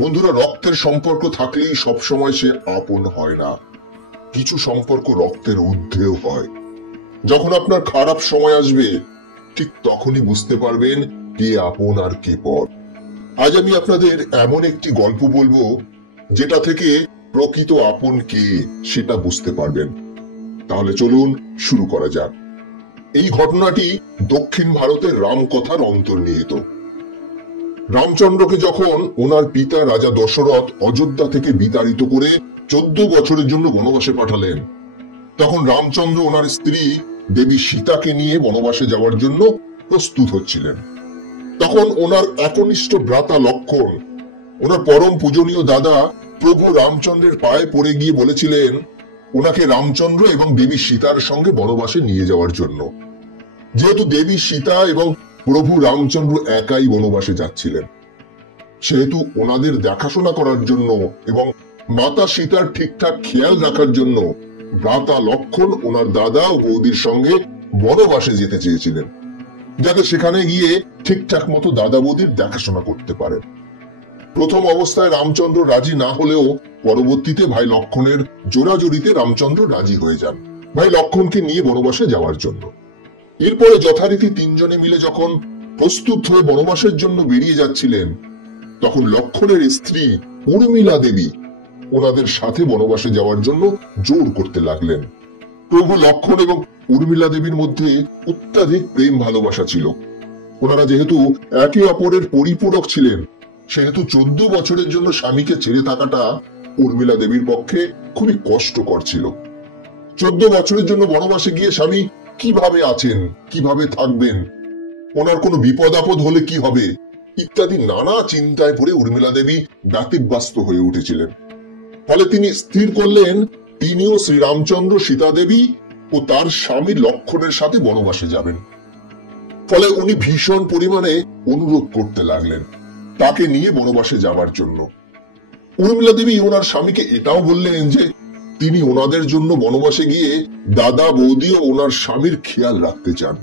বন্ধুরা, রক্তের সম্পর্ক থাকলেই সবসময় সে আপন হয় না। কিছু সম্পর্ক রক্তের ঊর্ধ্বেও হয়। যখন আপনার খারাপ সময় আসবে, ঠিক তখনই বুঝতে পারবেন কে আপন আর কে পর। আজ আমি আপনাদের এমন একটি গল্প বলবো যেটা থেকে প্রকৃত আপন কে সেটা বুঝতে পারবেন। তাহলে চলুন শুরু করা যাক। এই ঘটনাটি দক্ষিণ ভারতের রামকথার অন্তর্নিহিত। রামচন্দ্রকে যখন ওনার পিতা রাজা দশরথ অযোধ্যা থেকে বিতাড়িত করে 14 বছরের জন্য বনবাসে পাঠালেন, তখন রামচন্দ্র ওনার স্ত্রী দেবী সীতাকে নিয়ে বনবাসে যাওয়ার জন্য প্রস্তুত হচ্ছিলেন। তখন ওনার একনিষ্ঠ ভ্রাতা লক্ষ্মণ ওনার পরম পূজনীয় দাদা প্রভু রামচন্দ্রের পায়ে পড়ে গিয়ে বলেছিলেন ওনাকে রামচন্দ্র এবং দেবী সীতার সঙ্গে বনবাসে নিয়ে যাওয়ার জন্য। যেহেতু দেবী সীতা এবং প্রভু রামচন্দ্র একাই বনবাসে যাচ্ছিলেন, সেহেতু ওনাদের দেখাশোনা করার জন্য এবং মাতা সীতার ঠিকঠাক খেয়াল রাখার জন্য ভ্রাতা লক্ষ্মণ ওনার দাদা ও বৌদির সঙ্গে বনবাসে যেতে চেয়েছিলেন, যাতে সেখানে গিয়ে ঠিকঠাক মতো দাদা বৌদির দেখাশোনা করতে পারেন। প্রথম অবস্থায় রামচন্দ্র রাজি না হলেও পরবর্তীতে ভাই লক্ষ্মণের জোরাজুরিতে রামচন্দ্র রাজি হয়ে যান ভাই লক্ষ্মণকে নিয়ে বনবাসে যাওয়ার জন্য। এরপরে যথারীতি তিনজনে মিলে যখন প্রস্তুত হয়ে বনবাসের জন্য বেরিয়ে যাচ্ছিলেন, তখন লক্ষ্মণের স্ত্রী উর্মিলা দেবী ওনাদের সাথে বনবাসে যাওয়ার জন্য জোর করতে লাগলেন। প্রভু লক্ষ্মণ এবং উর্মিলা দেবীর মধ্যে অত্যাধিক প্রেম ভালোবাসা ছিল। ওনারা যেহেতু একে অপরের পরিপূরক ছিলেন, সেহেতু 14 বছরের জন্য স্বামীকে ছেড়ে থাকাটা উর্মিলা দেবীর পক্ষে খুবই কষ্টকর ছিল। 14 বছরের জন্য বনবাসে গিয়ে স্বামী কিভাবে আছেন, কিভাবে থাকবেন, ওনার কোনো বিপদ আপদ হলে কি হবে ইত্যাদি নানা চিন্তায় পড়ে উর্মিলা দেবী ব্যতিব্যস্ত হয়ে উঠেছিলেন। ফলে তিনি স্থির করলেন তিনিও শ্রীরামচন্দ্র, সীতা দেবী ও তার স্বামী লক্ষ্মণের সাথে বনবাসে যাবেন। ফলে উনি ভীষণ পরিমাণে অনুরোধ করতে লাগলেন তাকে নিয়ে বনবাসে যাওয়ার জন্য। উর্মিলা দেবী ওনার স্বামীকে এটাও বললেন যে তিনি ওনাদের জন্য বনবাসে গিয়ে দাদা বৌদি ও ওনার স্বামীর খেয়াল রাখতে চান,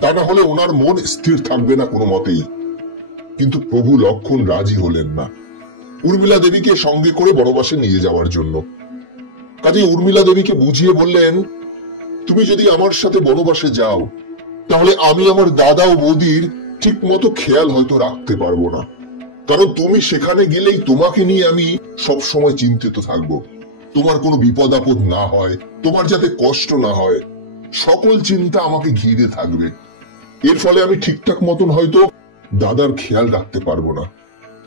তা না হলে ওনার মন স্থির থাকবে না কোনো মতেই। কিন্তু প্রভু লক্ষ্মণ রাজি হলেন না উর্মিলা দেবীকে সঙ্গে করে বনবাসে নিয়ে যাওয়ার জন্য। কাজেই উর্মিলা দেবীকে বুঝিয়ে বললেন, তুমি যদি আমার সাথে বনবাসে যাও, তাহলে আমি আমার দাদা ও বৌদির ঠিক মতো খেয়াল হয়তো রাখতে পারবো না, কারণ তুমি সেখানে গেলেই তোমাকে নিয়ে আমি সব সময় চিন্তিত থাকবো। তোমার কোনো বিপদ আপদ না হয়, তোমার যাতে কষ্ট না হয়, সকল চিন্তা আমাকে ঘিরে থাকবে। এর ফলে আমি ঠিকঠাক মতন হয়তো দাদার খেয়াল রাখতে পারবো না।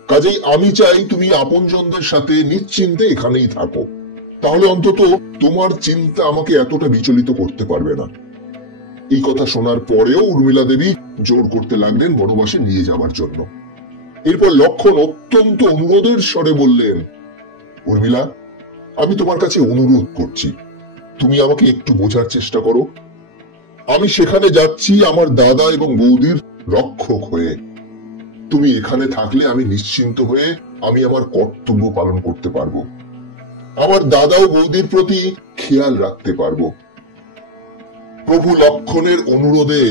কাজেই আমি চাই তুমি আপনজনদের সাথে নিশ্চিন্তে এখানেই থাকো, তাহলে অন্তত তোমার চিন্তা আমাকে এতটা বিচলিত করতে পারবে না। এই কথা শোনার পরেও উর্মিলা দেবী জোর করতে লাগলেন বনবাসে নিয়ে যাওয়ার জন্য। এরপর লক্ষ্মণ অত্যন্ত অনুরোধের স্বরে বললেন, উর্মিলা, আমি তোমার কাছে অনুরোধ করছি, তুমি আমাকে একটু বোঝার চেষ্টা করো। আমি সেখানে যাচ্ছি আমার দাদা এবং বৌদির রক্ষক হয়ে। তুমি এখানে থাকলে আমি নিশ্চিন্ত হয়ে আমি আমার কর্তব্য পালন করতে পারবো, আমার দাদা ও বৌদির প্রতি খেয়াল রাখতে পারবো। প্রভু লক্ষ্মণের অনুরোধে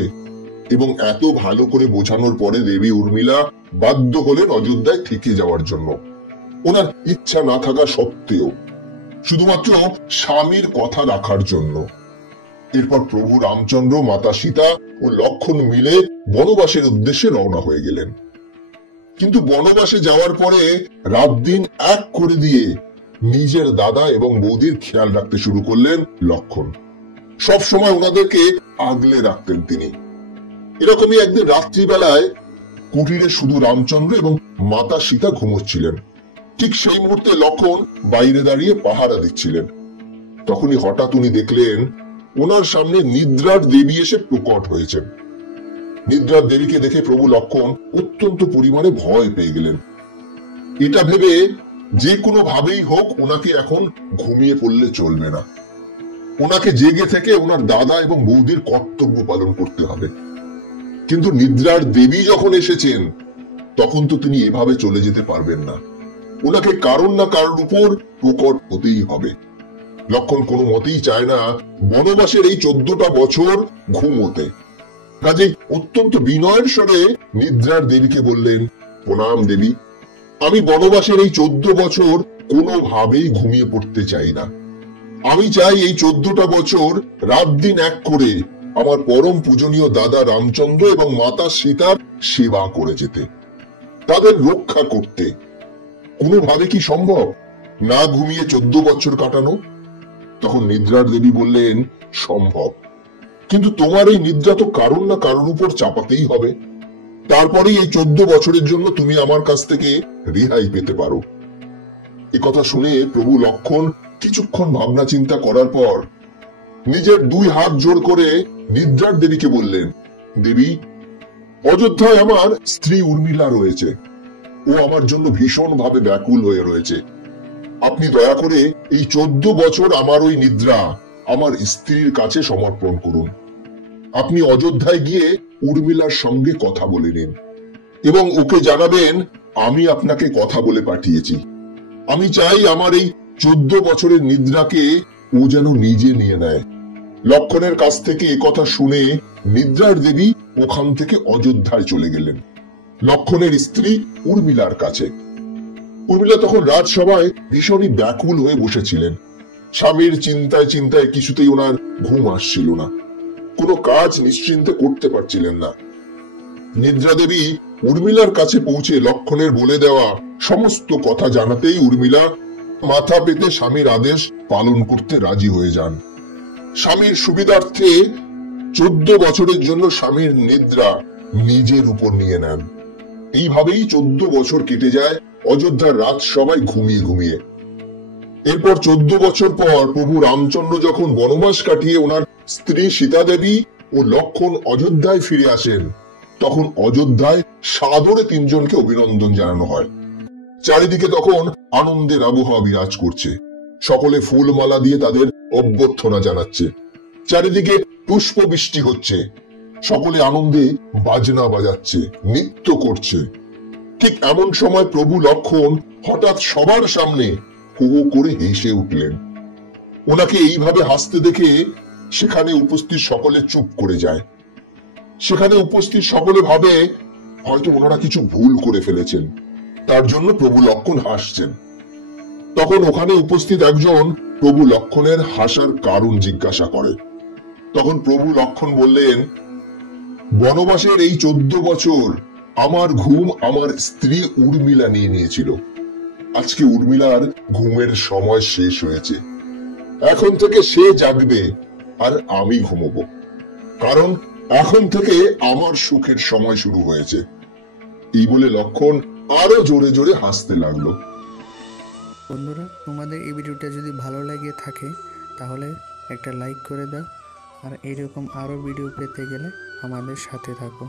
এবং এত ভালো করে বোঝানোর পরে দেবী উর্মিলা বাধ্য হলেন অযোধ্যায় থেকে যাওয়ার জন্য, ওনার ইচ্ছা না থাকা সত্ত্বেও, শুধুমাত্র স্বামীর কথা রাখার জন্য। এরপর প্রভু রামচন্দ্র, মাতা সীতা ও লক্ষ্মণ মিলে বনবাসের উদ্দেশ্যে রওনা হয়ে গেলেন। কিন্তু বনবাসে যাওয়ার পরে রাত দিন এক করে দিয়ে নিজের দাদা এবং বৌদির খেয়াল রাখতে শুরু করলেন লক্ষ্মণ। সব সময় ওনাদেরকে আগলে রাখতেন তিনি। এরকমই একদিন রাত্রিবেলায় কুটিরে শুধু রামচন্দ্র এবং মাতা সীতা ঘুমোচ্ছিলেন। ঠিক সেই মুহূর্তে লক্ষ্মণ বাইরে দাঁড়িয়ে পাহারা দিচ্ছিলেন। তখনই হঠাৎ উনি দেখলেন ওনার সামনে নিদ্রার দেবী এসে প্রকট হয়েছেন। নিদ্রার দেবীকে দেখে প্রভু লক্ষ্মণ অত্যন্ত পরিমাণে ভয় পেয়ে গেলেন। এটা ভেবে যে কোনো ভাবেই হোক ওনাকে এখন ঘুমিয়ে পড়লে চলবে না, ওনাকে জেগে থেকে ওনার দাদা এবং বৌদির কর্তব্য পালন করতে হবে। কিন্তু নিদ্রার দেবী যখন এসেছেন, তখন তো তিনি এভাবে চলে যেতে পারবেন না, ওনাকে কারণ না কারোর উপর প্রকট হতেই হবে। লক্ষ্মণ কোনো মতেই চায় না বনবাসের এই 14টা বছর ঘুমোতে। কাজেই অত্যন্ত বিনয়ের স্বরে নিদ্রার দেবীকে বললেন, প্রণাম দেবী, আমি বনবাসের এই 14 বছর কোনোভাবেই ঘুমিয়ে পড়তে চাই না। আমি চাই এই 14টা বছর রাত দিন এক করে আমার পরম পূজনীয় দাদা রামচন্দ্র এবং মাতা সীতার সেবা করে যেতে, তাদের রক্ষা করতে। কোনোভাবে কি সম্ভব না ঘুমিয়ে 14 বছর কাটানো? তখন নিদ্রার দেবী বললেন, সম্ভব, কিন্তু তোমার এই নিদ্রা তো কারণ না কারণ উপর চাপাতেই হবে। তারপরেই এই 14 বছরের জন্য তুমি আমার কাছ থেকে রেহাই পেতে পারো। এ কথা শুনে প্রভু লক্ষণ কিছুক্ষণ ভাবনা চিন্তা করার পর নিজের 2 হাত জোড় করে নিদ্রার দেবীকে বললেন, দেবী, অযোধ্যায় আমার স্ত্রী উর্মিলা রয়েছে। ও আমার জন্য ভীষণ ভাবে ব্যাকুল হয়ে রয়েছে। আপনি দয়া করে এই 14 বছর আমার ওই নিদ্রা আমার স্ত্রীর কাছে সমর্পণ করুন। আপনি অযোধ্যায় গিয়ে উর্মিলার সঙ্গে কথা বলে নিন এবং ওকে জানাবেন আমি আপনাকে কথা বলে পাঠিয়েছি। আমি চাই আমার এই 14 বছরের নিদ্রাকে ও যেন নিজে নিয়ে নেয়। লক্ষণের কাছ থেকে এ কথা শুনে নিদ্রার দেবী ওখান থেকে অযোধ্যায় চলে গেলেন লক্ষণের স্ত্রী উর্মিলার কাছে। উর্মিলা তখন রাজসভায় ভীষণই ব্যাকুল হয়ে বসেছিলেন। স্বামীর চিন্তায় চিন্তায় কিছুতেই ওনার ঘুম আসছিল না, কোনো কাজ নিশ্চিন্তে করতে পারছিলেন না। নিদ্রা দেবী উর্মিলার কাছে পৌঁছে লক্ষণের বলে দেওয়া সমস্ত কথা জানাতেই উর্মিলা মাথা পেতে স্বামীর আদেশ পালন করতে রাজি হয়ে যান। স্বামীর সুবিধার্থে 14 বছরের জন্য স্বামীর নিদ্রা নিজের উপর নিয়ে নেন। এইভাবেই 14 বছর কেটে যায় অযোধ্যার রাজসভায় ঘুমিয়ে ঘুমিয়ে। এরপর 14 বছর পর প্রভু রামচন্দ্র যখন বনবাস কাটিয়ে ওনার স্ত্রী সীতা দেবী ও লক্ষণ অযোধ্যায় ফিরে আসেন, তখন অযোধ্যায় সাদরে 3 জনকে অভিনন্দন জানানো হয়। চারিদিকে তখন আনন্দের আবহাওয়া বিরাজ করছে। সকলে ফুলমালা দিয়ে তাদের অভ্যর্থনা জানাচ্ছে। চারিদিকে পুষ্প বৃষ্টি হচ্ছে। সকলে আনন্দে বাজনা বাজাচ্ছে, নৃত্য করছে। ঠিক এমন সময় প্রভু লক্ষণ হঠাৎ সবার সামনে হো হো করে হেসে উঠলেন। ওনাকে এইভাবে হাসতে দেখে সেখানে উপস্থিত সকলে চুপ করে যায়। সেখানে উপস্থিত সকলে ভাবে হয়তো ওনারা কিছু ভুল করে ফেলেছেন, তার জন্য প্রভু লক্ষণ হাসছেন। তখন ওখানে উপস্থিত একজন প্রভু লক্ষণের হাসার কারণ জিজ্ঞাসা করে। তখন প্রভু লক্ষণ বললেন, বনবাসের এই 14 বছর আমার ঘুম আমার স্ত্রী উর্মিলা নিয়ে নিয়েছিল। আজকে উর্মিলার ঘুমের সময় শেষ হয়েছে। এখন থেকে সে জাগবে আর আমি ঘুমবো, কারণ এখন থেকে আমার সুখের সময় শুরু হয়েছে। এই বলে লক্ষণ আরো জোরে জোরে হাসতে লাগলো। বন্ধুরা, তোমাদের এই ভিডিওটা যদি ভালো লাগে থাকে তাহলে একটা লাইক করে দাও, আর এরকম আরো ভিডিও পেতে গেলে আমাদের সাথে থাকো।